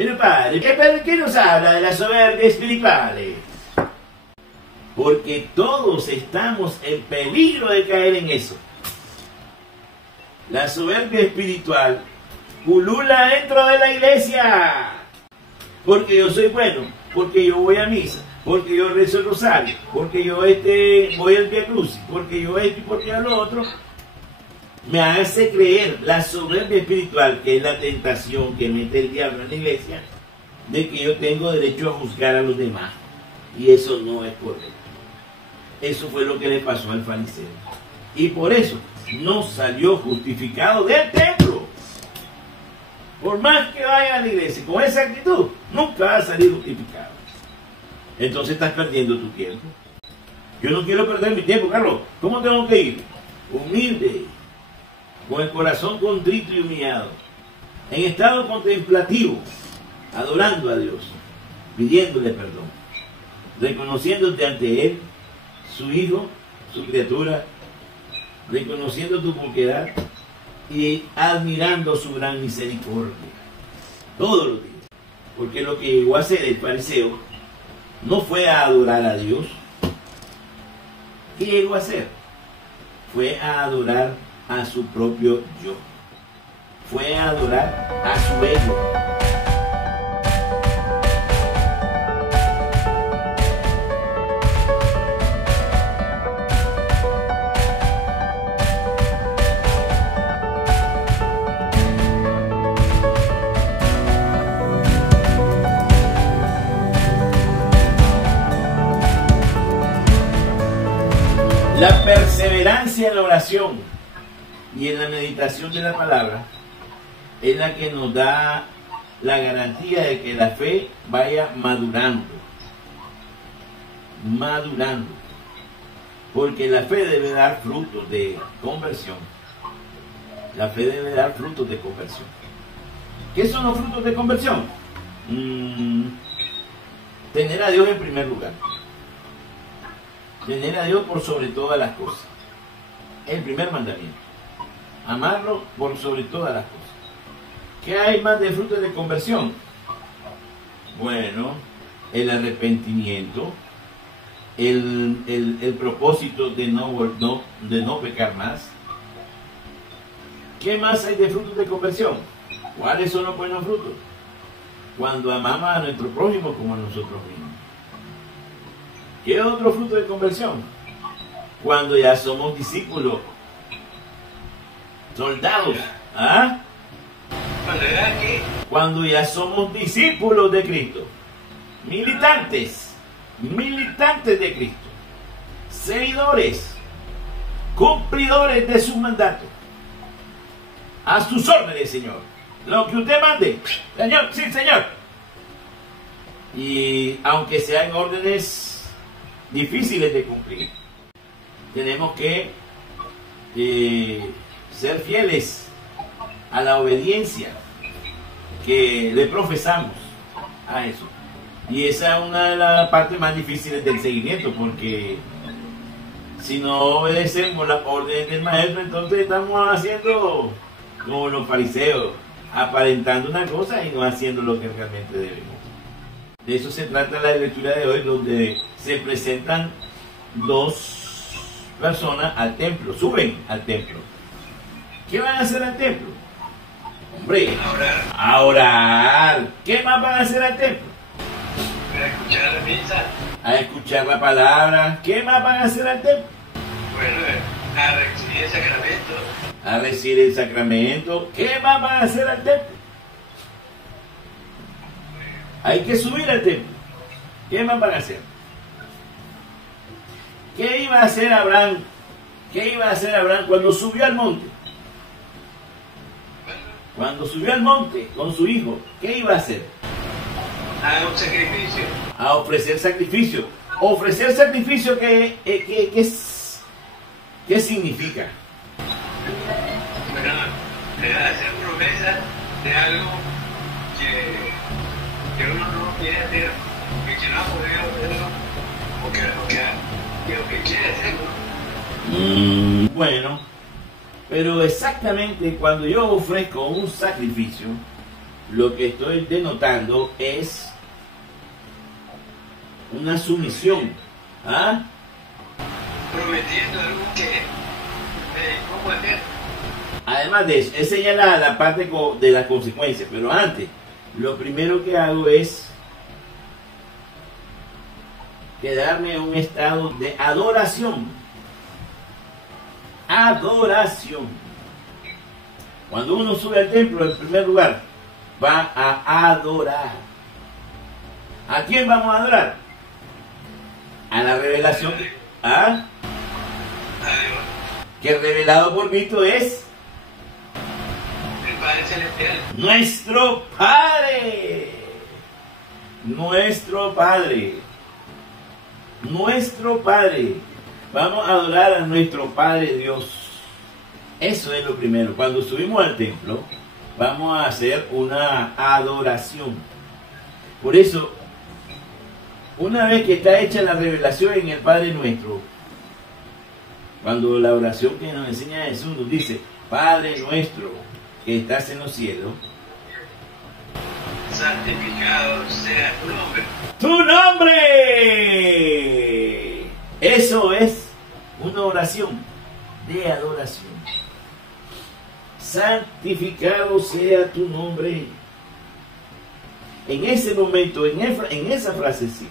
Pero padre, ¿qué nos habla de la soberbia espiritual? Porque todos estamos en peligro de caer en eso. La soberbia espiritual pulula dentro de la iglesia. Porque yo soy bueno, porque yo voy a misa, porque yo rezo el rosario, porque yo voy al Vía Crucis, porque yo esto y porque yo lo otro. Me hace creer la soberbia espiritual, que es la tentación que mete el diablo en la iglesia, de que yo tengo derecho a juzgar a los demás. Y eso no es correcto. Eso fue lo que le pasó al fariseo. Y por eso no salió justificado del templo. Por más que vaya a la iglesia con esa actitud, nunca va a salir justificado. Entonces estás perdiendo tu tiempo. Yo no quiero perder mi tiempo, Carlos. ¿Cómo tengo que ir? Humilde, con el corazón contrito y humillado, en estado contemplativo, adorando a Dios, pidiéndole perdón, reconociéndote ante Él, su Hijo, su criatura, reconociendo tu poquedad y admirando su gran misericordia. Todos los días. Porque lo que llegó a hacer el fariseo no fue a adorar a Dios. ¿Qué llegó a hacer? Fue a adorar a su propio yo. Fue a adorar a su ego. La perseverancia en la oración y en la meditación de la palabra es la que nos da la garantía de que la fe vaya madurando. Madurando. Porque la fe debe dar frutos de conversión. La fe debe dar frutos de conversión. ¿Qué son los frutos de conversión? Tener a Dios en primer lugar. Tener a Dios por sobre todas las cosas. El primer mandamiento. Amarlo por sobre todas las cosas. ¿Qué hay más de frutos de conversión? Bueno, el arrepentimiento, el propósito de no pecar más. ¿Qué más hay de frutos de conversión? ¿Cuáles son los buenos frutos? Cuando amamos a nuestro prójimo como a nosotros mismos. ¿Qué otro fruto de conversión? Cuando ya somos discípulos, soldados, ¿ah? Cuando ya somos discípulos de Cristo, militantes de Cristo, seguidores, cumplidores de su mandato, a sus órdenes, Señor, lo que usted mande, Señor, sí, Señor. Y aunque sean órdenes difíciles de cumplir, tenemos que ser fieles a la obediencia que le profesamos a eso. Y esa es una de las partes más difíciles del seguimiento, porque si no obedecemos las órdenes del maestro, entonces estamos haciendo como los fariseos, aparentando una cosa y no haciendo lo que realmente debemos. De eso se trata la lectura de hoy, donde se presentan dos personas al templo, suben al templo. ¿Qué van a hacer al templo? Hombre, a orar. ¿Qué más van a hacer al templo? A escuchar la misa. A escuchar la palabra. ¿Qué más van a hacer al templo? Bueno, a recibir el sacramento. A recibir el sacramento. ¿Qué más van a hacer al templo? Hay que subir al templo. ¿Qué más van a hacer? ¿Qué iba a hacer Abraham? ¿Qué iba a hacer Abraham cuando subió al monte? Cuando subió al monte con su hijo, ¿qué iba a hacer? A un sacrificio. A ofrecer sacrificio. Ofrecer sacrificio, ¿qué significa? Bueno, hacer promesa de algo que uno no quiere hacer, que no ha podido hacerlo, o que quiere hacerlo. Bueno, pero exactamente cuando yo ofrezco un sacrificio, lo que estoy denotando es una sumisión. ¿Ah? Prometiendo algo que, ¿cómo es? Además de eso, es señalada la parte de las consecuencias, pero antes, lo primero que hago es quedarme en un estado de adoración. Adoración. Cuando uno sube al templo, en primer lugar, va a adorar. ¿A quién vamos a adorar? A la revelación. ¿Ah? Que revelado por Cristo es El Padre Celestial. nuestro Padre. Nuestro Padre. Nuestro Padre. Vamos a adorar a nuestro Padre Dios. Eso es lo primero. Cuando subimos al templo, vamos a hacer una adoración. Por eso, una vez que está hecha la revelación en el Padre Nuestro, cuando la oración que nos enseña Jesús nos dice, Padre Nuestro que estás en los cielos, Santificado sea tu nombre. ¡Tu nombre! Eso es una oración de adoración. Santificado sea tu nombre. En ese momento, en esa frasecita,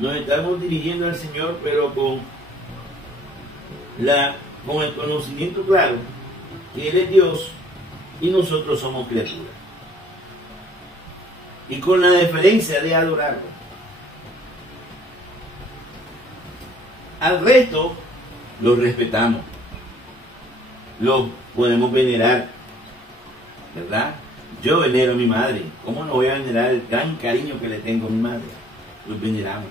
nos estamos dirigiendo al Señor, pero con el conocimiento claro que Él es Dios y nosotros somos criaturas. Y con la deferencia de adorarlo. Al resto lo respetamos, lo podemos venerar, ¿verdad? Yo venero a mi madre. ¿Cómo no voy a venerar el gran cariño que le tengo a mi madre? Los veneramos,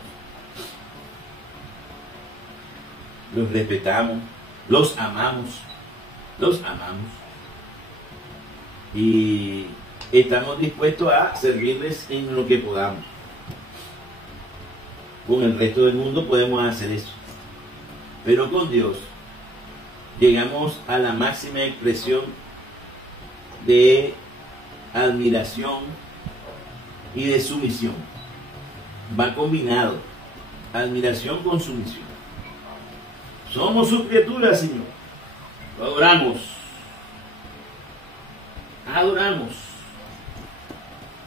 los respetamos, los amamos, y estamos dispuestos a servirles en lo que podamos. Con el resto del mundo podemos hacer eso, pero con Dios llegamos a la máxima expresión de admiración y de sumisión. Va combinado, admiración con sumisión. Somos sus criaturas, Señor. Lo adoramos. Adoramos.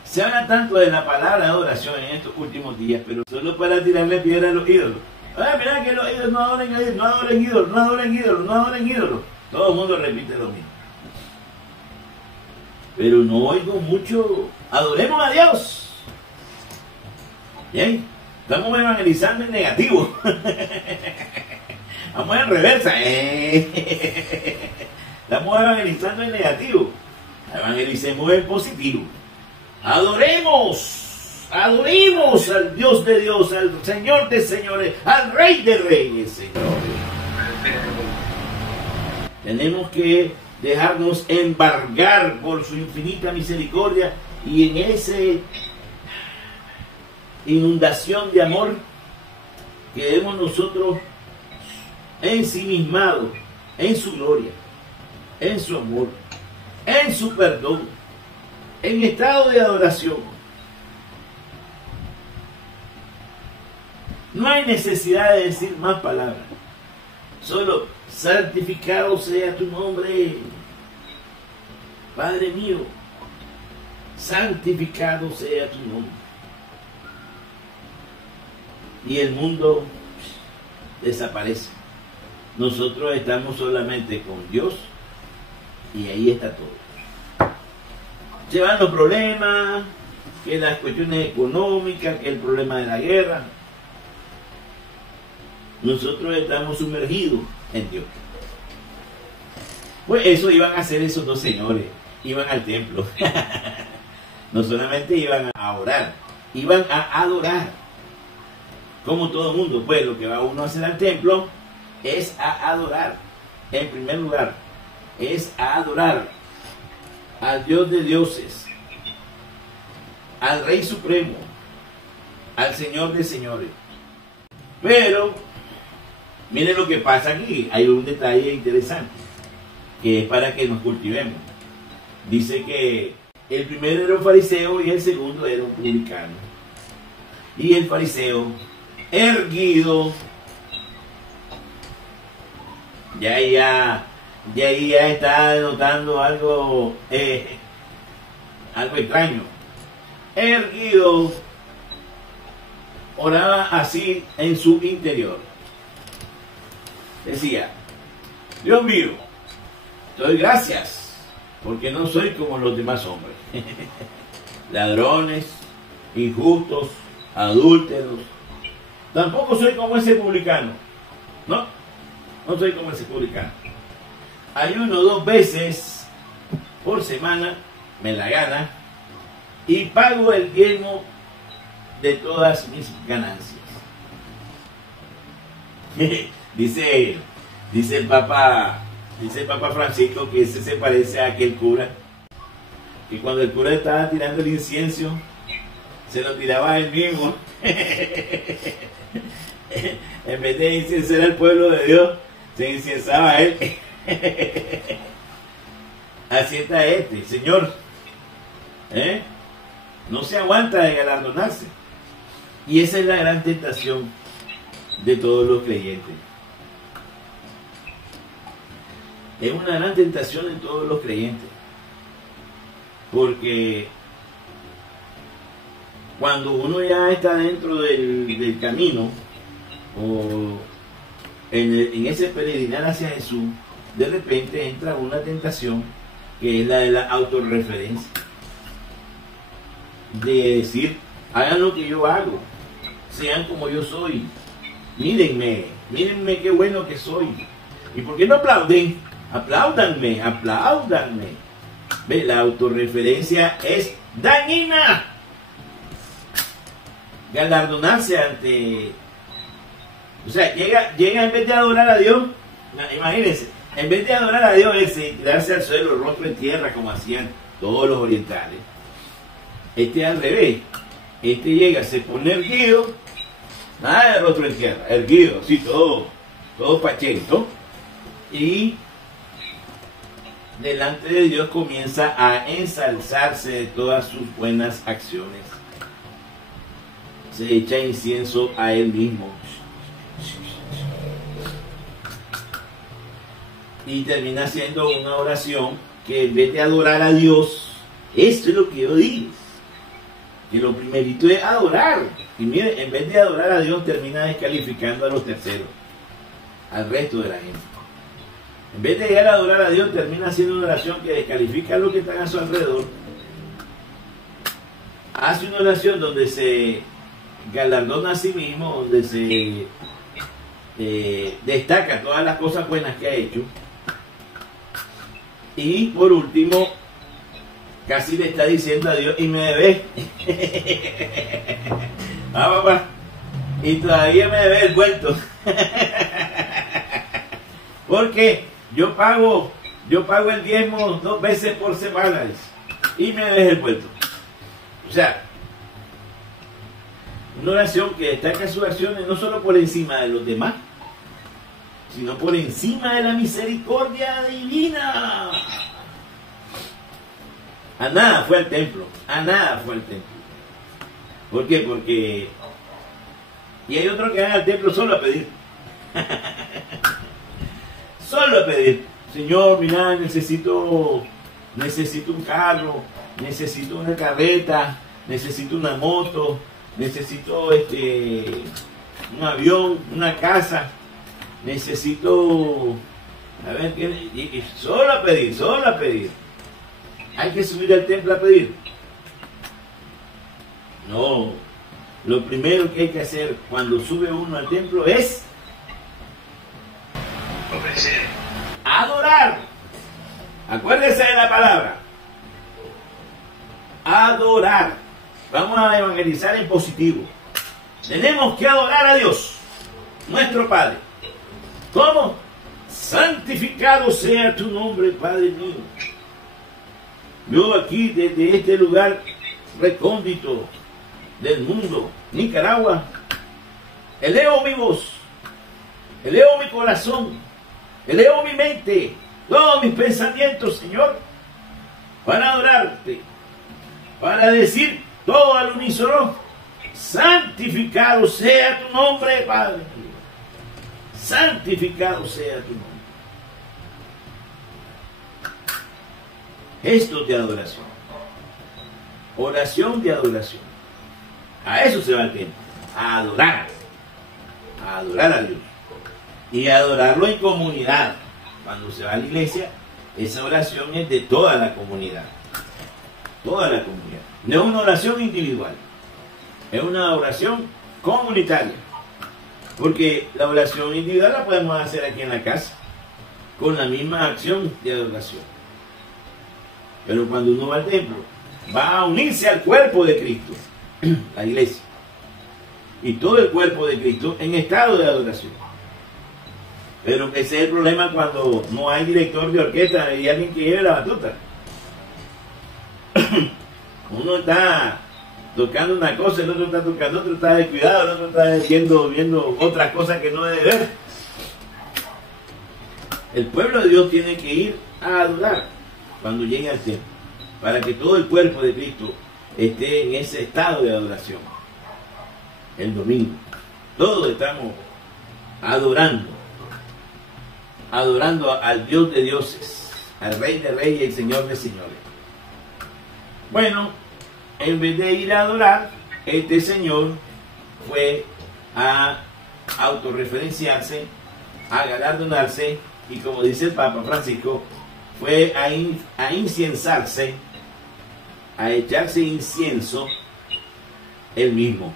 Se habla tanto de la palabra adoración en estos últimos días, pero solo para tirarle piedra a los ídolos. Ay, mira que los ídolos no adoren a Dios, no adoren ídolos, no adoren ídolos, no adoren ídolos. Todo el mundo repite lo mismo. Pero no oigo mucho. Adoremos a Dios. Bien, estamos evangelizando en negativo. Vamos en reversa. Estamos evangelizando en negativo. Evangelicemos en positivo. Adoremos al Dios de Dios, al Señor de señores, al Rey de reyes, Señor. Tenemos que dejarnos embargar por su infinita misericordia, y en esa inundación de amor quedemos nosotros ensimismados en su gloria, en su amor, en su perdón, en estado de adoración. No hay necesidad de decir más palabras, solo santificado sea tu nombre, Padre mío, santificado sea tu nombre. Y el mundo desaparece. Nosotros estamos solamente con Dios y ahí está todo. Se van los problemas, que las cuestiones económicas, que el problema de la guerra. Nosotros estamos sumergidos en Dios. Pues eso iban a hacer esos dos señores. Iban al templo. No solamente iban a orar, iban a adorar. Como todo mundo, pues lo que va uno a hacer al templo es a adorar. En primer lugar, es a adorar al Dios de dioses, al Rey Supremo, al Señor de señores. Pero miren lo que pasa aquí. Hay un detalle interesante, que es para que nos cultivemos. dice que el primero era un fariseo y el segundo era un publicano. Y el fariseo, erguido, ya está denotando algo extraño. Erguido, oraba así en su interior. Decía: Dios mío, te doy gracias, porque no soy como los demás hombres. Ladrones, injustos, adúlteros. Tampoco soy como ese publicano. No soy como ese publicano. Ayuno 2 veces por semana, me la gana, y pago el diezmo de todas mis ganancias. dice el Papa Francisco que ese se parece a aquel cura, que cuando el cura estaba tirando el incienso, se lo tiraba a él mismo. En vez de incensar al pueblo de Dios, se incensaba a él. Así está Señor. No se aguanta de galardonarse. Y esa es la gran tentación de todos los creyentes. Es una gran tentación de todos los creyentes. Porque cuando uno ya está dentro del camino, o en ese peregrinar hacia Jesús, de repente entra una tentación que es la de la autorreferencia. De decir: hagan lo que yo hago, sean como yo soy, mírenme qué bueno que soy. ¿Y por qué no aplauden? Apláudanme. ¿Ve? La autorreferencia es dañina. Galardonarse ante... O sea, llega en vez de adorar a Dios, imagínense, en vez de adorar a Dios, es tirarse al suelo, rostro en tierra, como hacían todos los orientales. Al revés. Llega, se pone erguido, nada de rostro en tierra, erguido, así todo pachento, y delante de Dios comienza a ensalzarse de todas sus buenas acciones. Se echa incienso a él mismo. Y termina haciendo una oración que, en vez de adorar a Dios, esto es lo que yo digo, que lo primerito es adorar. Y mire, en vez de adorar a Dios, termina descalificando a los terceros, al resto de la gente. En vez de llegar a adorar a Dios, termina haciendo una oración que descalifica a los que están a su alrededor. Hace una oración donde se galardona a sí mismo, donde se destaca todas las cosas buenas que ha hecho. Y por último, casi le está diciendo a Dios: y me debes. Papá, y todavía me debes el vuelto. Porque yo pago el diezmo 2 veces por semana, y me debes el vuelto. O sea, una oración que destaca sus acciones no solo por encima de los demás, sino por encima de la misericordia divina. A nada fue al templo. ¿Por qué? Porque... Y hay otros que van al templo solo a pedir. Solo a pedir. Señor, mira, necesito un carro, necesito una carreta, necesito una moto, necesito un avión, una casa, necesito... A ver, solo a pedir. ¿Hay que subir al templo a pedir? No. Lo primero que hay que hacer cuando sube uno al templo es obedecer, adorar. Acuérdese de la palabra. Adorar. Vamos a evangelizar en positivo. Tenemos que adorar a Dios, nuestro Padre. ¿Cómo? Santificado sea tu nombre, Padre mío. Yo aquí, desde este lugar recóndito del mundo, Nicaragua, elevo mi voz, elevo mi corazón, elevo mi mente, todos mis pensamientos, Señor, para adorarte, para decir todo al unísono: santificado sea tu nombre, Padre. Santificado sea tu nombre. Gestos de adoración. Oración de adoración. A eso se va el templo. A adorar. A adorar a Dios. Y a adorarlo en comunidad. Cuando se va a la iglesia, esa oración es de toda la comunidad. Toda la comunidad. No es una oración individual. Es una oración comunitaria. Porque la oración individual la podemos hacer aquí en la casa, con la misma acción de adoración. Pero cuando uno va al templo, va a unirse al cuerpo de Cristo, la iglesia. Y todo el cuerpo de Cristo en estado de adoración. Pero ese es el problema cuando no hay director de orquesta y alguien que lleve la batuta. Uno está tocando una cosa, el otro está tocando, otro está descuidado, el otro está viendo otras cosas que no debe ver. El pueblo de Dios tiene que ir a adorar cuando llegue al templo, para que todo el cuerpo de Cristo esté en ese estado de adoración. El domingo, todos estamos adorando al Dios de dioses, al Rey de reyes y el Señor de señores. Bueno, en vez de ir a adorar, este señor fue a autorreferenciarse, a galardonarse, y como dice el Papa Francisco, fue a inciensarse, a echarse incienso él mismo.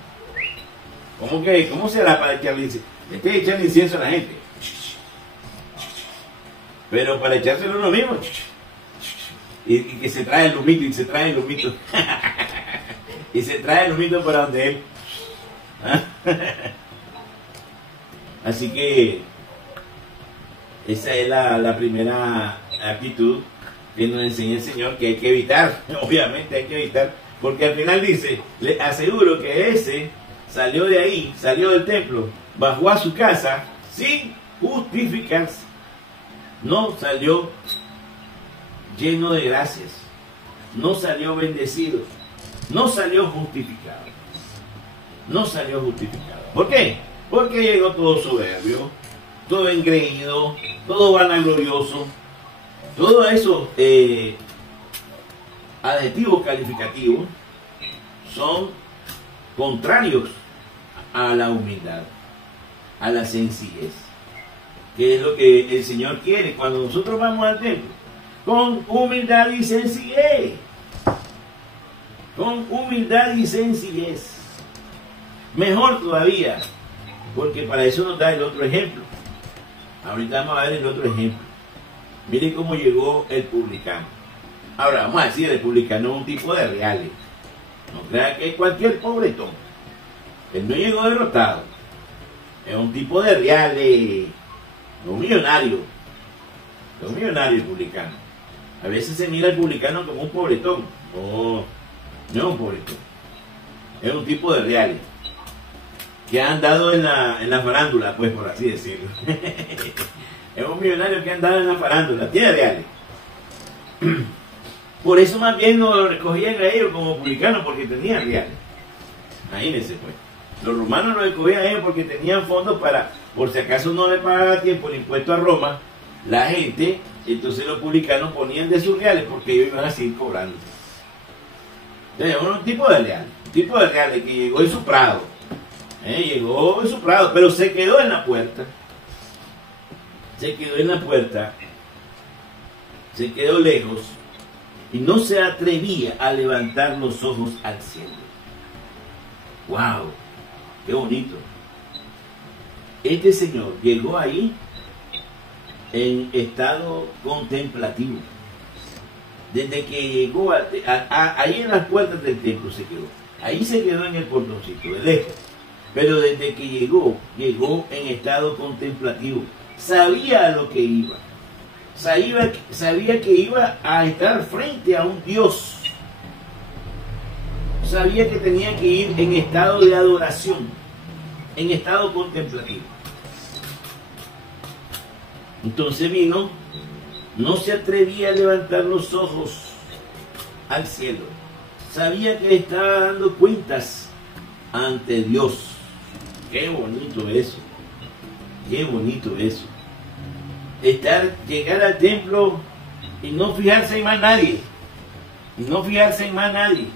¿Cómo será para echarle incienso? Le estoy echando incienso a la gente, pero para echárselo uno mismo, y que se trae el humito, y se trae el humito. Y se trae el humito para donde él. Así que esa es la primera actitud que nos enseña el Señor, que hay que evitar. Obviamente hay que evitar, porque al final dice: le aseguro que ese salió de ahí, salió del templo, bajó a su casa sin justificarse. No salió lleno de gracias, no salió bendecido, no salió justificado. No salió justificado. ¿Por qué? Porque llegó todo soberbio, todo engreído, todo vanaglorioso. Todos esos adjetivos calificativos son contrarios a la humildad, a la sencillez, que es lo que el Señor quiere cuando nosotros vamos al templo, con humildad y sencillez. Con humildad y sencillez. Mejor todavía, porque para eso nos da el otro ejemplo. Ahorita vamos a ver el otro ejemplo. Miren cómo llegó el publicano. Ahora vamos a decir, el publicano es un tipo de reales. No crean que es cualquier pobretón. Él no llegó derrotado. Es un tipo de reales. Un millonario. Es un millonario el publicano. A veces se mira al publicano como un pobretón. No es un pobretón. Es un tipo de reales, que ha andado en la farándula, pues, por así decirlo. Es un millonario que ha andado en la farándula, tiene reales. Por eso más bien no lo recogían a ellos como publicanos, porque tenían reales. Imagínense, pues. Los romanos lo recogían a ellos porque tenían fondos para, por si acaso no le pagaba a tiempo el impuesto a Roma, la gente, entonces los publicanos ponían de sus reales, porque ellos iban a seguir cobrando. Entonces, un tipo de reales que llegó en su prado. Llegó en su prado, pero se quedó en la puerta. Se quedó en la puerta. Se quedó lejos. Y no se atrevía a levantar los ojos al cielo. ¡Wow! ¡Qué bonito! Este señor llegó ahí en estado contemplativo. Desde que llegó ahí en las puertas del templo se quedó. Ahí se quedó en el portoncito, de lejos. Pero desde que llegó en estado contemplativo. Sabía a lo que iba. Sabía que iba a estar frente a un Dios. Sabía que tenía que ir en estado de adoración, en estado contemplativo. Entonces vino, no se atrevía a levantar los ojos al cielo. Sabía que estaba dando cuentas ante Dios. Qué bonito eso. Qué bonito eso. Llegar al templo y no fijarse en más nadie. Y no fijarse en más nadie.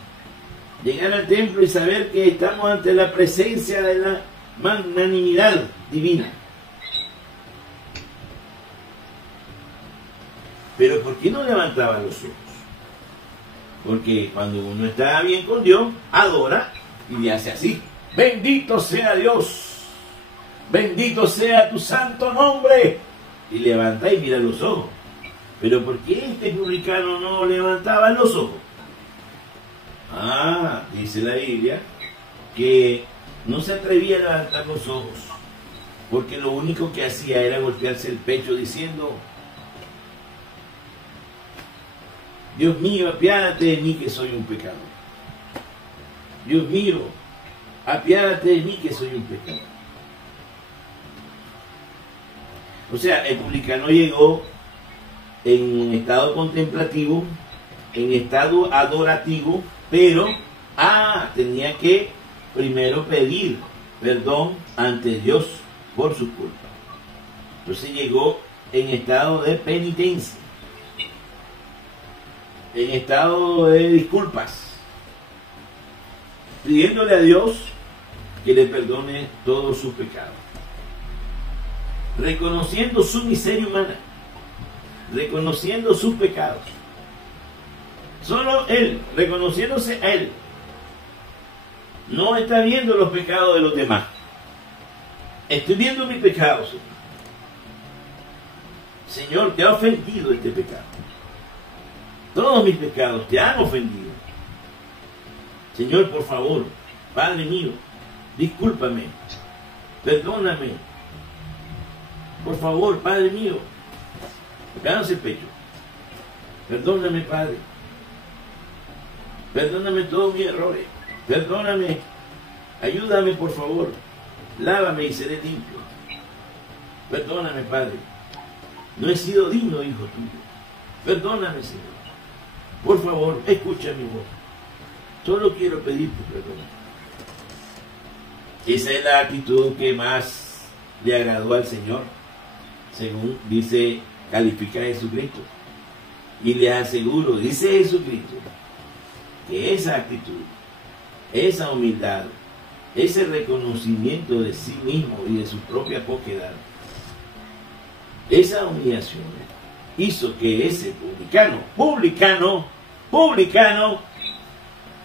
Llegar al templo y saber que estamos ante la presencia de la magnanimidad divina. Pero ¿por qué no levantaba los ojos? Porque cuando uno está bien con Dios, adora y le hace así. Bendito sea Dios. Bendito sea tu santo nombre. Y levanta y mira los ojos. Pero ¿por qué este publicano no levantaba los ojos? Dice la Biblia que no se atrevía a levantar los ojos, porque lo único que hacía era golpearse el pecho diciendo: Dios mío, apiádate de mí que soy un pecador. Dios mío, apiádate de mí que soy un pecador. O sea, el publicano llegó en estado contemplativo, en estado adorativo, pero tenía que primero pedir perdón ante Dios por su culpa. Entonces llegó en estado de penitencia, en estado de disculpas, pidiéndole a Dios que le perdone todos sus pecados, reconociendo su miseria humana, reconociendo sus pecados. Solo él, reconociéndose a él, no está viendo los pecados de los demás. Estoy viendo mis pecados, Señor. Señor, te ha ofendido este pecado. Todos mis pecados te han ofendido. Señor, por favor, Padre mío, discúlpame, perdóname. Por favor, Padre mío, tocándose el pecho. Perdóname, Padre. Perdóname todos mis errores. Perdóname. Ayúdame, por favor. Lávame y seré limpio. Perdóname, Padre. No he sido digno, hijo tuyo. Perdóname, Señor. Por favor, escucha mi voz. Solo quiero pedir tu perdón. Esa es la actitud que más le agradó al Señor, según califica Jesucristo. Y les aseguro, dice Jesucristo, que esa actitud, esa humildad, ese reconocimiento de sí mismo y de su propia poquedad, esa humillación hizo que ese publicano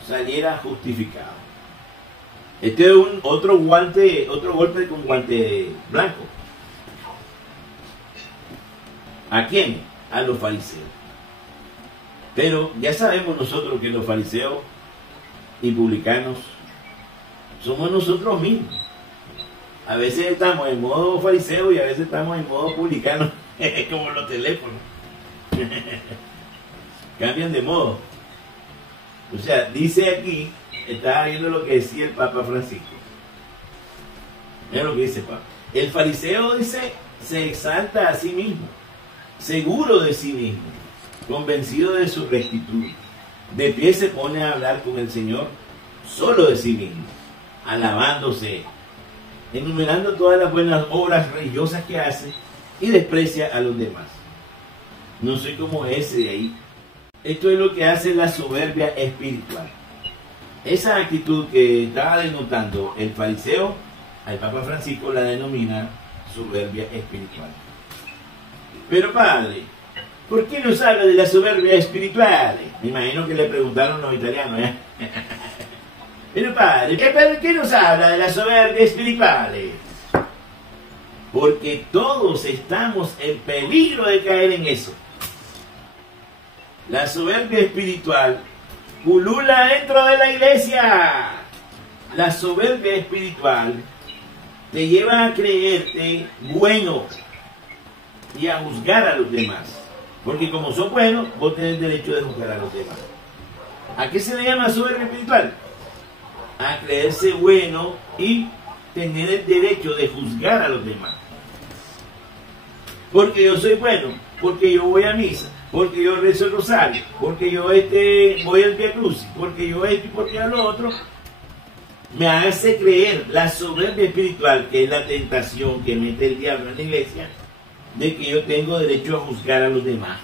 saliera justificado. Este es otro golpe con guante blanco. ¿A quién? A los fariseos. Pero ya sabemos nosotros que los fariseos y publicanos somos nosotros mismos. A veces estamos en modo fariseo y a veces estamos en modo publicano, como los teléfonos. Cambian de modo. O sea, dice aquí, estaba viendo lo que decía el Papa Francisco. Mira lo que dice el Papa. El fariseo, dice, se exalta a sí mismo, seguro de sí mismo, convencido de su rectitud. De pie se pone a hablar con el Señor solo de sí mismo, alabándose, enumerando todas las buenas obras religiosas que hace y desprecia a los demás. No soy como ese de ahí. Esto es lo que hace la soberbia espiritual. Esa actitud que estaba denotando el fariseo, al Papa Francisco la denomina soberbia espiritual. Pero Padre, ¿por qué nos habla de la soberbia espiritual? Me imagino que le preguntaron los italianos, ¿eh? Pero Padre, ¿por qué nos habla de la soberbia espiritual? Porque todos estamos en peligro de caer en eso. La soberbia espiritual pulula dentro de la iglesia. La soberbia espiritual te lleva a creerte bueno y a juzgar a los demás. Porque como son buenos, vos tenés derecho de juzgar a los demás. ¿A qué se le llama soberbia espiritual? A creerse bueno y tener el derecho de juzgar a los demás. Porque yo soy bueno, porque yo voy a misa, porque yo rezo el rosario, porque yo voy al Vía Crucis, porque yo esto y porque yo lo otro, me hace creer la soberbia espiritual, que es la tentación que mete el diablo en la iglesia, de que yo tengo derecho a juzgar a los demás.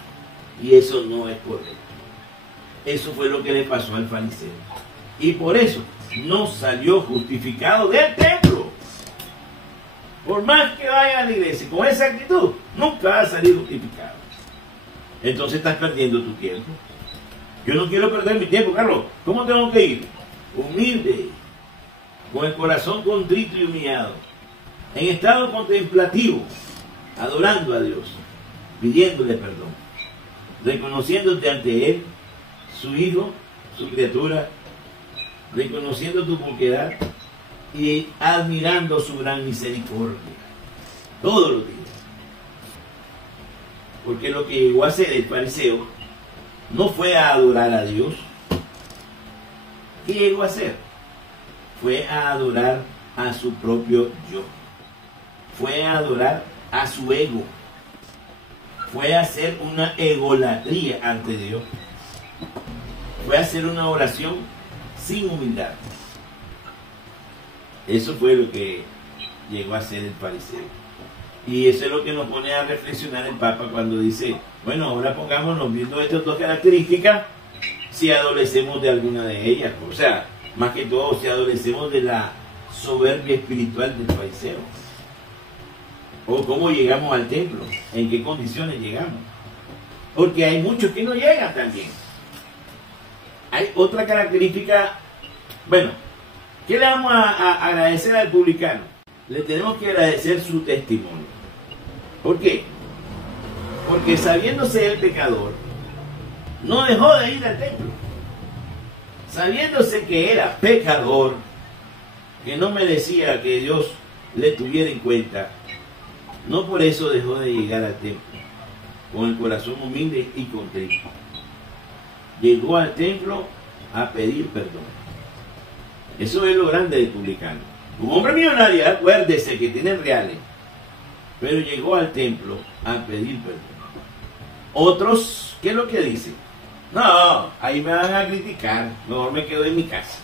Y eso no es correcto. Eso fue lo que le pasó al fariseo. Y por eso no salió justificado del templo. Por más que vaya a la iglesia con esa actitud, nunca va a salir justificado. Entonces estás perdiendo tu tiempo. Yo no quiero perder mi tiempo, Carlos. ¿Cómo tengo que ir? Humilde, con el corazón contrito y humillado, en estado contemplativo, adorando a Dios, pidiéndole perdón, reconociéndote ante Él, su Hijo, su criatura, reconociendo tu poquedad y admirando su gran misericordia todos los días. Porque lo que llegó a hacer el fariseo no fue a adorar a Dios. ¿Qué llegó a hacer? Fue a adorar a su propio yo. Fue a adorar a su ego. Fue a hacer una egolatría ante Dios. Fue a hacer una oración sin humildad. Eso fue lo que llegó a hacer el fariseo. Y eso es lo que nos pone a reflexionar el Papa cuando dice, bueno, ahora pongámonos viendo estas dos características, si adolecemos de alguna de ellas. O sea, más que todo, si adolecemos de la soberbia espiritual del fariseo. O cómo llegamos al templo, en qué condiciones llegamos. Porque hay muchos que no llegan también. Hay otra característica, bueno, ¿qué le vamos a agradecer al publicano? Le tenemos que agradecer su testimonio. ¿Por qué? Porque sabiéndose el pecador, no dejó de ir al templo. Sabiéndose que era pecador, que no merecía que Dios le tuviera en cuenta, no por eso dejó de llegar al templo, con el corazón humilde y contrito. Llegó al templo a pedir perdón. Eso es lo grande del publicano. Un hombre millonario, acuérdese que tiene reales, pero llegó al templo a pedir perdón. Otros, ¿qué es lo que dicen? No, ahí me van a criticar, mejor me quedo en mi casa.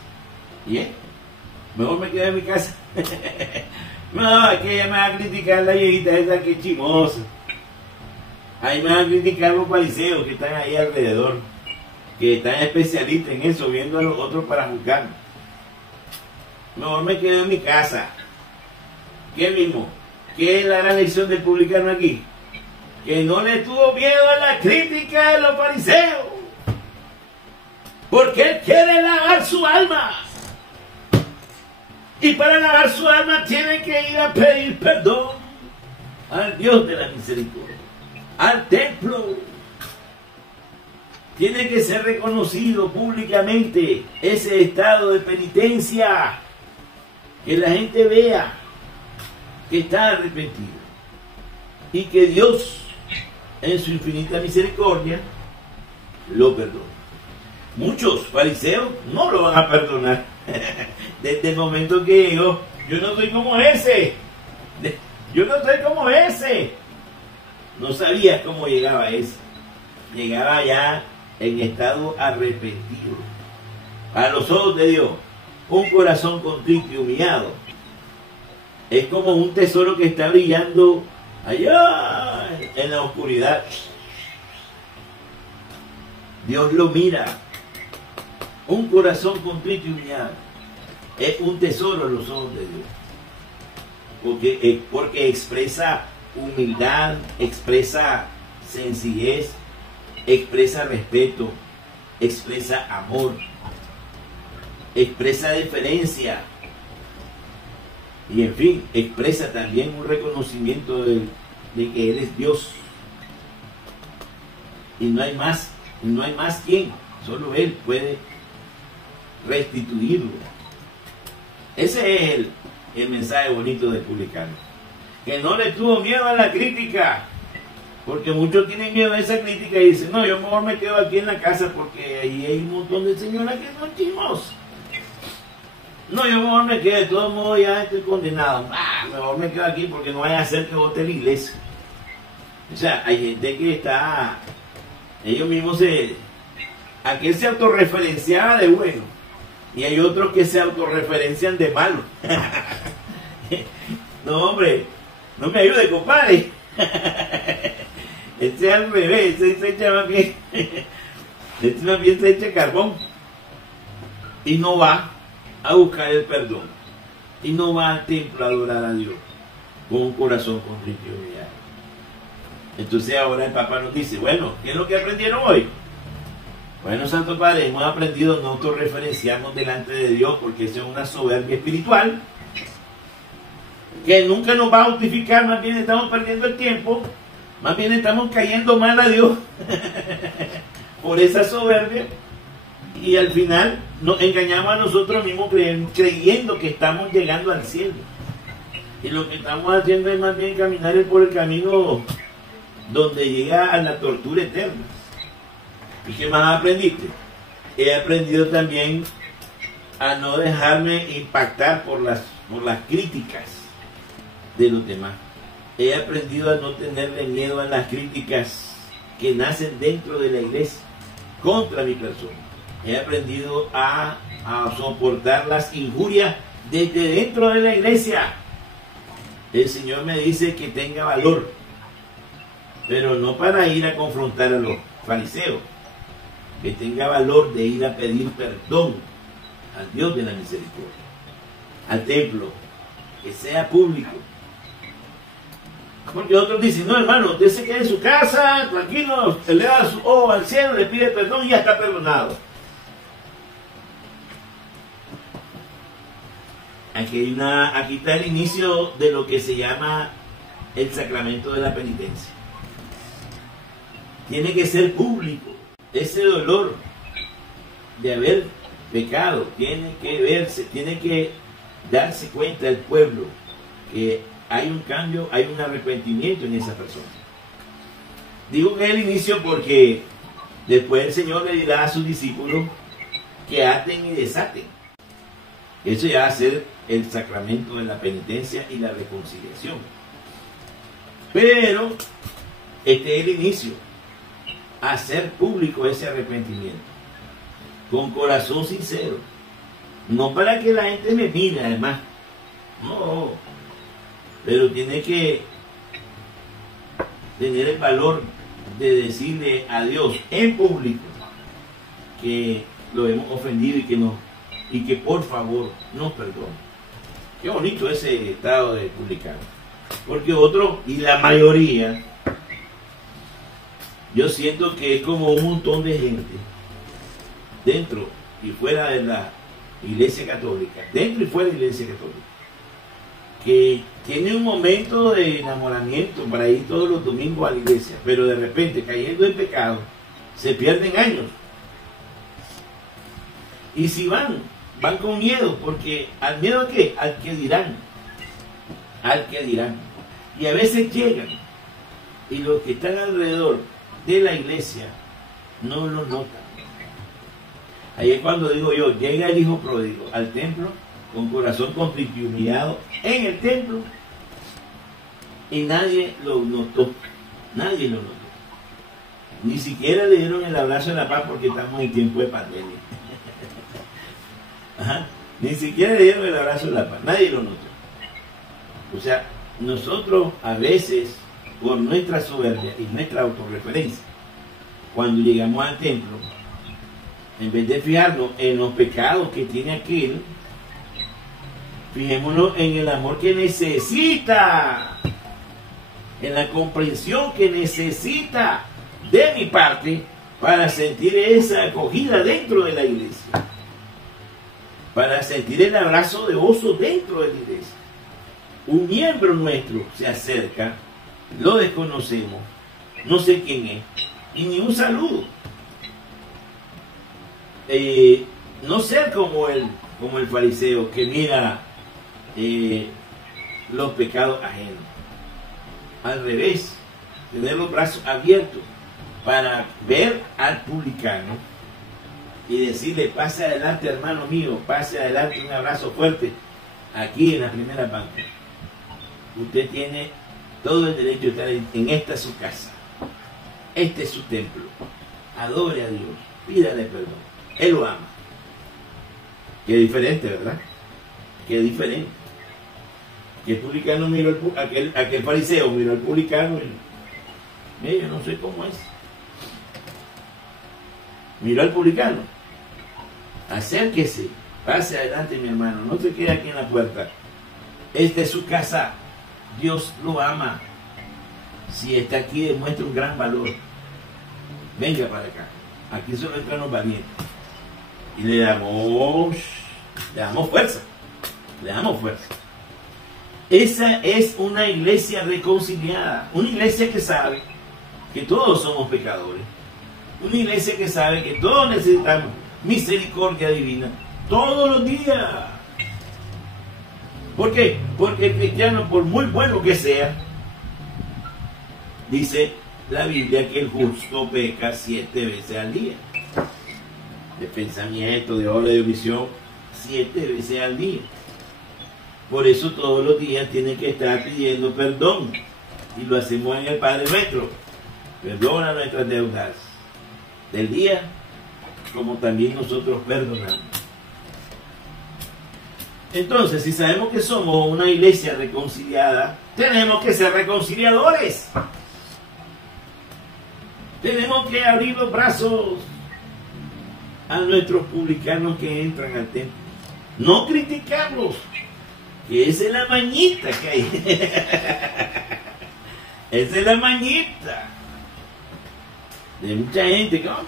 ¿Bien? Mejor me quedo en mi casa. No, es que ella me va a criticar la viejita esa que es chimosa. Ahí me van a criticar los fariseos que están ahí alrededor, que están especialistas en eso, viendo a los otros para juzgar. Mejor me quedo en mi casa. ¿Qué mismo? ¿Qué es la gran lección del publicano aquí? Que no le tuvo miedo a la crítica de los fariseos. Porque él quiere lavar su alma. Y para lavar su alma tiene que ir a pedir perdón al Dios de la misericordia, al templo. Tiene que ser reconocido públicamente ese estado de penitencia. Que la gente vea que está arrepentido. Y que Dios, en su infinita misericordia, lo perdona. Muchos fariseos no lo van a perdonar. Desde el momento que llegó, yo no soy como ese. Yo no soy como ese. No sabía cómo llegaba ese. Llegaba ya en estado arrepentido. A los ojos de Dios, un corazón contrito y humillado es como un tesoro que está brillando allá en la oscuridad. Dios lo mira. Un corazón contrito y humillado es un tesoro en los ojos de Dios. Porque expresa humildad, expresa sencillez, expresa respeto, expresa amor, expresa deferencia y en fin, expresa también un reconocimiento de que Él es Dios y no hay más quien, solo Él puede restituirlo. Ese es el mensaje bonito del publicano, que no le tuvo miedo a la crítica, porque muchos tienen miedo a esa crítica y dicen, no, yo mejor me quedo aquí en la casa porque ahí hay un montón de señoras que son chismosas. No, yo mejor me quedo, de todos modos ya estoy condenado. Mejor me quedo aquí porque no vaya a hacer que vote la iglesia. O sea, hay gente que está Ellos mismos aquel se autorreferenciaba de bueno y hay otros que se autorreferencian de malo. No, hombre, no me ayude, compadre. Este es al revés, este se echa más bien, este más bien se echa carbón y no va a buscar el perdón y no va al templo a adorar a Dios con un corazón contrito y humillado. Entonces ahora el Papa nos dice, bueno, ¿qué es lo que aprendieron hoy? Bueno, Santo Padre, hemos aprendido, no autorreferenciarnos delante de Dios porque eso es una soberbia espiritual que nunca nos va a justificar, más bien estamos perdiendo el tiempo, más bien estamos cayendo mal a Dios por esa soberbia y al final nos engañamos a nosotros mismos creyendo que estamos llegando al cielo y lo que estamos haciendo es más bien caminar por el camino donde llega a la tortura eterna. ¿Y qué más aprendiste? He aprendido también a no dejarme impactar por las críticas de los demás. He aprendido a no tenerle miedo a las críticas que nacen dentro de la iglesia contra mi persona. He aprendido a soportar las injurias desde dentro de la iglesia. El Señor me dice que tenga valor, pero no para ir a confrontar a los fariseos, que tenga valor de ir a pedir perdón al Dios de la misericordia, al templo, que sea público. Porque otros dicen, no hermano, usted se queda en su casa, tranquilo, le da su ojo al cielo, le pide perdón y ya está perdonado. Aquí está el inicio de lo que se llama el sacramento de la penitencia. Tiene que ser público. Ese dolor de haber pecado tiene que verse, tiene que darse cuenta el pueblo que hay un cambio, hay un arrepentimiento en esa persona. Digo que es el inicio porque después el Señor le dirá a sus discípulos que aten y desaten. Eso ya va a ser el sacramento de la penitencia y la reconciliación. Pero este es el inicio. Hacer público ese arrepentimiento con corazón sincero, no para que la gente me mire además, no, pero tiene que tener el valor de decirle a Dios en público que lo hemos ofendido y que por favor nos perdone. Qué bonito ese estado de publicano, porque otros y la mayoría, yo siento que es como un montón de gente dentro y fuera de la Iglesia Católica, dentro y fuera de la Iglesia Católica, que tiene un momento de enamoramiento para ir todos los domingos a la iglesia, pero de repente cayendo en pecado se pierden años. Y si van con miedo, porque ¿al miedo a qué? Al que dirán. Al que dirán. Y a veces llegan y los que están alrededor de la iglesia no lo notan. Ahí es cuando digo yo, llega el hijo pródigo al templo con corazón contrito y humillado en el templo y nadie lo notó. Nadie lo notó. Ni siquiera le dieron el abrazo de la paz porque estamos en tiempo de pandemia. Ajá. Ni siquiera le dieron el abrazo de la paz. Nadie lo notó. O sea, nosotros a veces, por nuestra soberbia y nuestra autorreferencia, cuando llegamos al templo, en vez de fijarnos en los pecados que tiene aquel, fijémonos en el amor que necesita, en la comprensión que necesita de mi parte para sentir esa acogida dentro de la iglesia, para sentir el abrazo de gozo dentro de la iglesia. Un miembro nuestro se acerca, lo desconocemos, no sé quién es, y ni un saludo. No ser como el fariseo que mira los pecados ajenos. Al revés, tener los brazos abiertos para ver al publicano y decirle: pase adelante, hermano mío, pase adelante, un abrazo fuerte aquí en la primera banca. Usted tiene todo el derecho de estar en esta su casa, este es su templo, adore a Dios, pídale perdón. Él lo ama. Qué diferente, ¿verdad? Qué diferente. Que el publicano miró aquel fariseo miró al publicano y mira, yo no sé cómo es. Miró al publicano. Acérquese, pase adelante, mi hermano, no se quede aquí en la puerta. Esta es su casa, Dios lo ama. Si está aquí demuestra un gran valor. Venga para acá, aquí solo entran los valientes. Y le damos fuerza, le damos fuerza. Esa es una iglesia reconciliada, una iglesia que sabe que todos somos pecadores, una iglesia que sabe que todos necesitamos misericordia divina todos los días. ¿Por qué? Porque el cristiano, por muy bueno que sea, dice la Biblia que el justo peca 7 veces al día. De pensamiento, de obra, de omisión, 7 veces al día. Por eso todos los días tiene que estar pidiendo perdón. Y lo hacemos en el Padre Nuestro. Perdona nuestras deudas del día, como también nosotros perdonamos. Entonces, si sabemos que somos una iglesia reconciliada, tenemos que ser reconciliadores. Tenemos que abrir los brazos a nuestros publicanos que entran al templo. No criticarlos, que esa es la mañita que hay. Esa es la mañita de mucha gente que mira.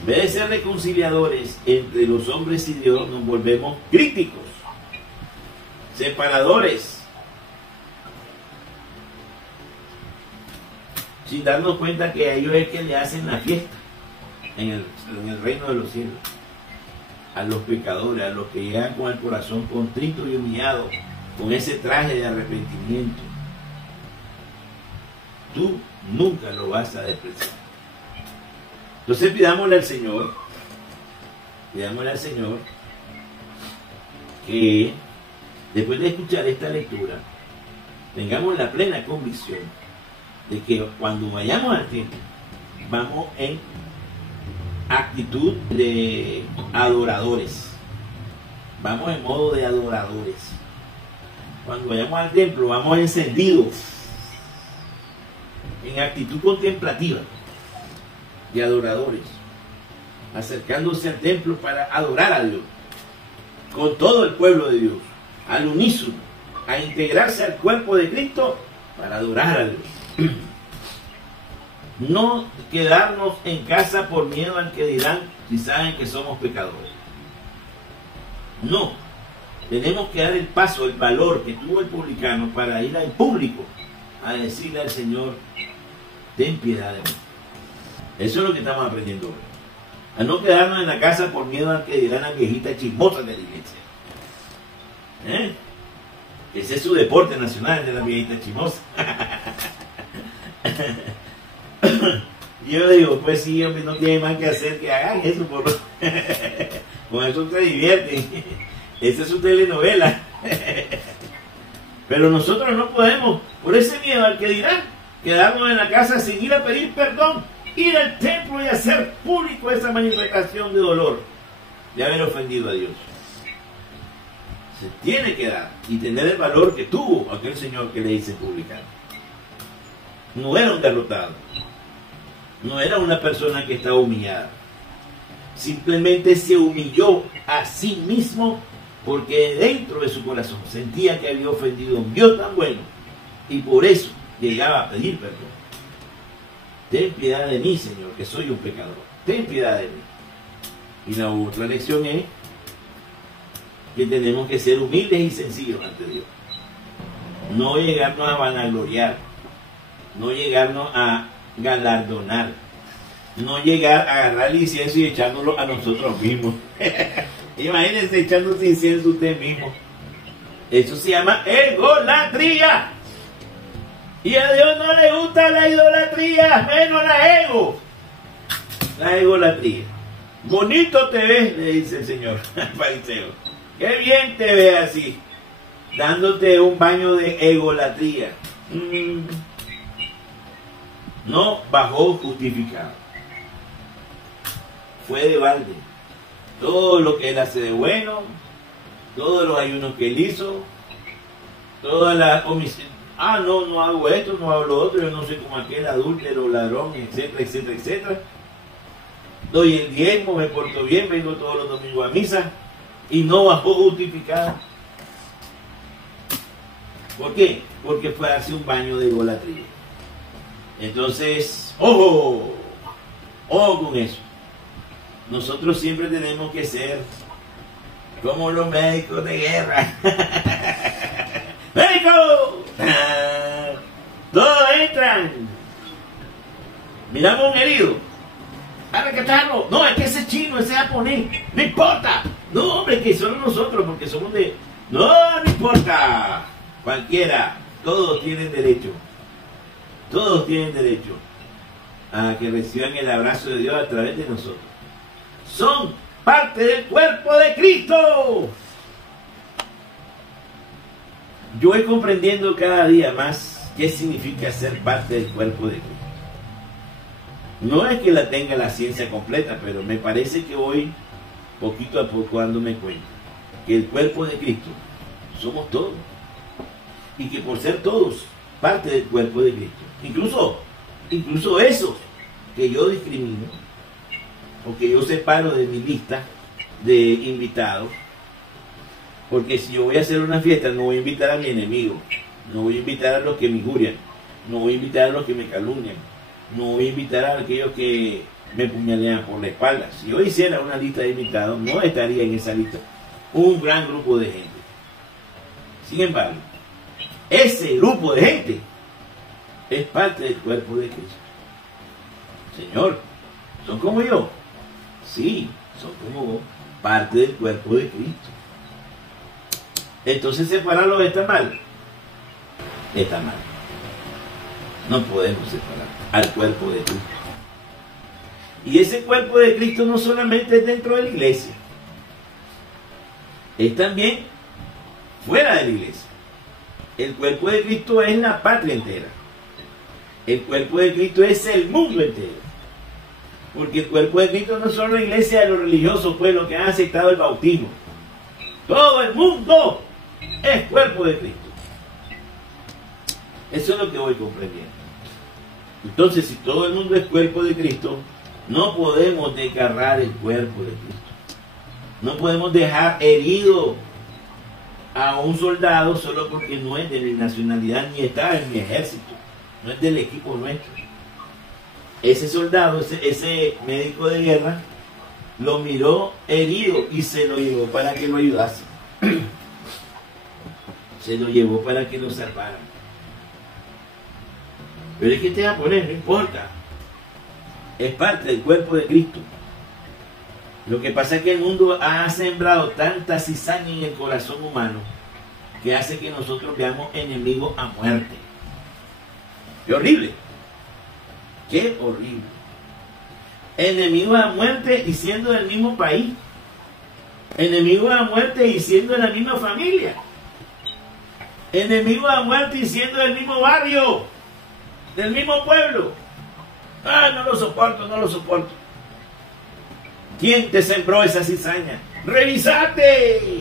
En vez de ser reconciliadores entre los hombres y Dios, nos volvemos críticos, separadores, sin darnos cuenta que a ellos es que le hacen la fiesta en el reino de los cielos. A los pecadores, a los que llegan con el corazón contrito y humillado, con ese traje de arrepentimiento, tú nunca lo vas a despreciar. Entonces pidámosle al Señor que después de escuchar esta lectura tengamos la plena convicción de que cuando vayamos al templo vamos en actitud de adoradores, vamos en modo de adoradores. Cuando vayamos al templo vamos encendidos, en actitud contemplativa de adoradores, acercándose al templo para adorar a Dios con todo el pueblo de Dios, al unísono, a integrarse al cuerpo de Cristo para adorar a Dios. No quedarnos en casa por miedo al que dirán si saben que somos pecadores. No, tenemos que dar el paso, el valor que tuvo el publicano para ir al público a decirle al Señor: ten piedad de mí. Eso es lo que estamos aprendiendo hoy. A no quedarnos en la casa por miedo al que dirán las viejitas chismosas de la iglesia. Ese es su deporte nacional, de las viejitas chismosas. Yo digo, pues sí, hombre, no tiene más que hacer que hagan eso. Con eso se divierten. Esa es su telenovela. Pero nosotros no podemos, por ese miedo al que dirán, quedarnos en la casa sin ir a pedir perdón, ir al templo y hacer público esa manifestación de dolor de haber ofendido a Dios. Se tiene que dar y tener el valor que tuvo aquel señor que le hice publicar. No era un derrotado, no era una persona que estaba humillada, simplemente se humilló a sí mismo porque dentro de su corazón sentía que había ofendido a un Dios tan bueno y por eso llegaba a pedir perdón. Ten piedad de mí, Señor, que soy un pecador. Ten piedad de mí. Y la otra lección es que tenemos que ser humildes y sencillos ante Dios. No llegarnos a vanagloriar, no llegarnos a galardonar, no llegar a agarrar el incienso y echándolo a nosotros mismos. Imagínense echándose incienso usted mismo. Eso se llama egolatría. Y a Dios no le gusta la idolatría, menos la ego. La egolatría. Bonito te ves, le dice el Señor al fariseo. Qué bien te ves así, dándote un baño de egolatría. no bajó justificado. Fue de balde. Todo lo que él hace de bueno, todos los ayunos que él hizo, todas las omisiones. No hago esto, no hago lo otro, yo no soy como aquel adúltero, ladrón, etcétera, etcétera, etcétera. Doy el diezmo, me porto bien, vengo todos los domingos a misa y no bajó justificado. ¿Por qué? Porque fue a darse un baño de idolatría. Entonces, ¡ojo! ¡Ojo con eso! Nosotros siempre tenemos que ser como los médicos de guerra. ¡Médico! Todos entran. Miramos un herido. ¡A rescatarlo! No, es que ese es chino, ese es japonés. ¡No importa! No, hombre, que solo nosotros, porque somos de... No importa. Cualquiera. Todos tienen derecho. Todos tienen derecho a que reciban el abrazo de Dios a través de nosotros. Son parte del cuerpo de Cristo. Yo voy comprendiendo cada día más qué significa ser parte del cuerpo de Cristo. No es que la tenga la ciencia completa, pero me parece que voy poquito a poco dándome cuenta que el cuerpo de Cristo somos todos. Y que por ser todos parte del cuerpo de Cristo, incluso esos que yo discrimino o que yo separo de mi lista de invitados, porque si yo voy a hacer una fiesta no voy a invitar a mi enemigo, no voy a invitar a los que me injurian, no voy a invitar a los que me calumnian, no voy a invitar a aquellos que me puñalean por la espalda. Si yo hiciera una lista de invitados, no estaría en esa lista un gran grupo de gente. Sin embargo, ese grupo de gente es parte del cuerpo de Cristo. Señor, ¿son como yo? Sí, son como vos, parte del cuerpo de Cristo. Entonces separarlos está mal. Está mal. No podemos separar al cuerpo de Cristo. Y ese cuerpo de Cristo no solamente es dentro de la iglesia, es también fuera de la iglesia. El cuerpo de Cristo es la patria entera. El cuerpo de Cristo es el mundo entero. Porque el cuerpo de Cristo no es solo la iglesia de los religiosos, pues los que han aceptado el bautismo. Todo el mundo es cuerpo de Cristo. Eso es lo que voy comprendiendo. Entonces, si todo el mundo es cuerpo de Cristo, no podemos desgarrar el cuerpo de Cristo. No podemos dejar herido a un soldado solo porque no es de mi nacionalidad ni está en mi ejército, no es del equipo nuestro. Ese soldado, ese médico de guerra, lo miró herido y se lo llevó para que lo ayudase. Se lo llevó para que lo salvara. Pero es que te va a poner, no importa. Es parte del cuerpo de Cristo. Lo que pasa es que el mundo ha sembrado tanta cizaña en el corazón humano que hace que nosotros veamos enemigos a muerte. ¡Qué horrible! ¡Qué horrible! Enemigos a muerte y siendo del mismo país. Enemigos a muerte y siendo de la misma familia. Enemigos a muerte y siendo del mismo barrio, del mismo pueblo. No lo soporto, no lo soporto. ¿Quién te sembró esa cizaña? ¡Revisate!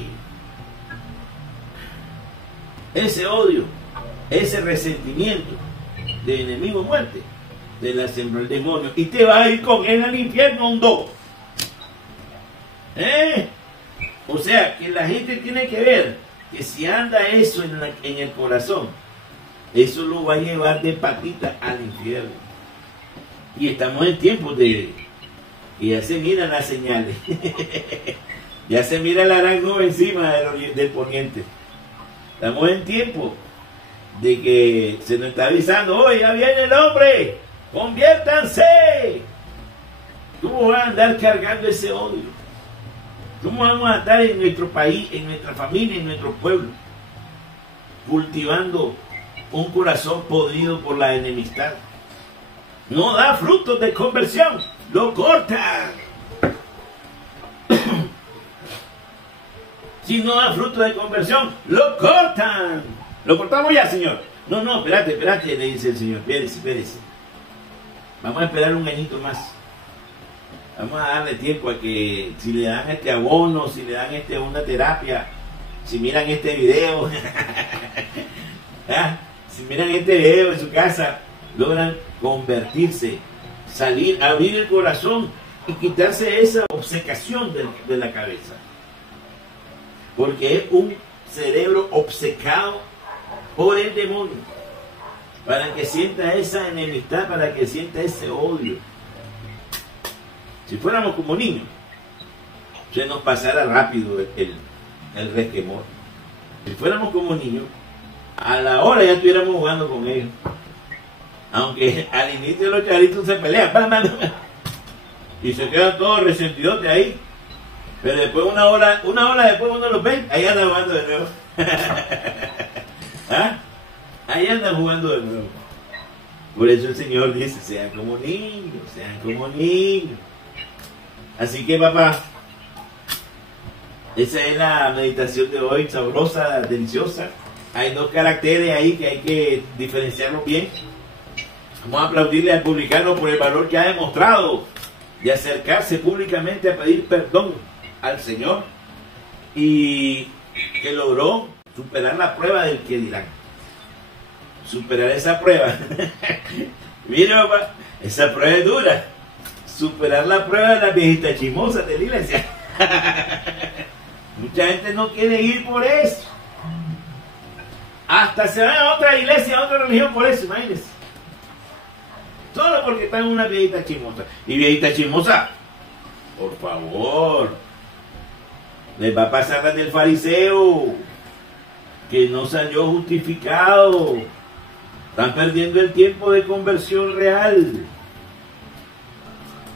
Ese odio, ese resentimiento de enemigo a muerte, te la sembró el demonio y te vas a ir con él al infierno hondo. O sea, que la gente tiene que ver que si anda eso en el corazón, eso lo va a llevar de patita al infierno. Y estamos en tiempos de que ya se miran las señales. Ya se mira la gran nube encima del poniente. Estamos en tiempo de que se nos está avisando: hoy ya viene el hombre, conviértanse. ¿Cómo van a andar cargando ese odio? ¿Cómo vamos a estar en nuestro país, en nuestra familia, en nuestro pueblo, cultivando un corazón podrido por la enemistad? No da frutos de conversión, lo cortan. Si no da frutos de conversión, lo cortan. Lo cortamos ya, Señor. No, espérate, le dice el Señor. Espérese. Vamos a esperar un añito más. Vamos a darle tiempo a que si le dan este abono, si le dan una terapia, si miran este video, ¿ah? Si miran este video en su casa, logran convertirse, salir, abrir el corazón y quitarse esa obcecación de la cabeza. Porque es un cerebro obcecado por el demonio, para que sienta esa enemistad, para que sienta ese odio. Si fuéramos como niños, se nos pasara rápido el resquemor. Si fuéramos como niños, a la hora ya estuviéramos jugando con ellos. Aunque al inicio los charitos se pelean, y se quedan todos resentidos de ahí. Pero después una hora después uno los ve, ahí andan jugando de nuevo. ¿Ah? Ahí andan jugando de nuevo. Por eso el Señor dice, sean como niños, sean como niños. Así que papá, esa es la meditación de hoy, sabrosa, deliciosa. Hay dos caracteres ahí que hay que diferenciarlos bien. Vamos a aplaudirle al publicano por el valor que ha demostrado de acercarse públicamente a pedir perdón al Señor y que logró superar la prueba del que dirán. Superar esa prueba. Mire papá, esa prueba es dura. Superar la prueba de la viejita chismosa de la iglesia. Mucha gente no quiere ir por eso. Hasta se van a otra iglesia, a otra religión por eso, imagínense. Solo porque están una viejita chismosa. Y viejita chismosa, por favor, les va a pasar la del fariseo, que no salió justificado. Están perdiendo el tiempo de conversión real.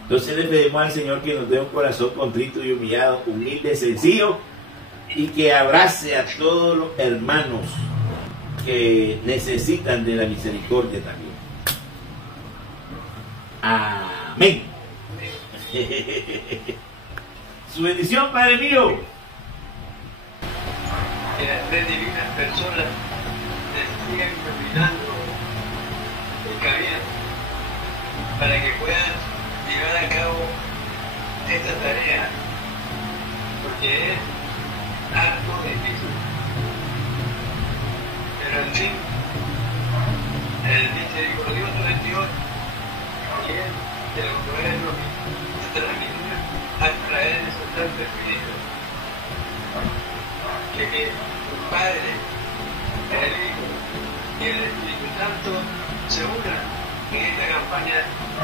Entonces le pedimos al Señor que nos dé un corazón contrito y humillado, humilde, sencillo, y que abrace a todos los hermanos que necesitan de la misericordia también. Amén. Su bendición, Padre mío. Que las tres divinas personas les sigan iluminando el camino para que puedan llevar a cabo esta tarea, porque es harto difícil. Pero en fin, el misericordioso de Dios y Él de los gobiernos extranjeros a traer esos santos espíritus que el Padre, el Hijo y el Espíritu Santo se unan en esta campaña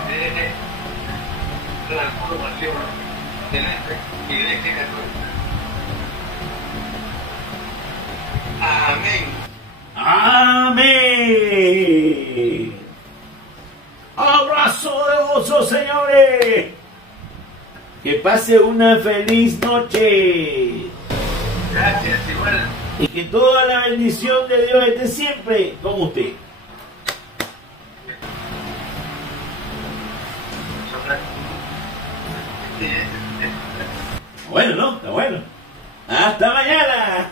de transformación de la Iglesia Católica. Amén. Amén. Abrazo de gozo, señores. Que pase una feliz noche. Gracias, igual. Y que toda la bendición de Dios esté siempre con usted. Bueno, ¿no? Está bueno. Hasta mañana.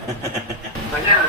Mañana.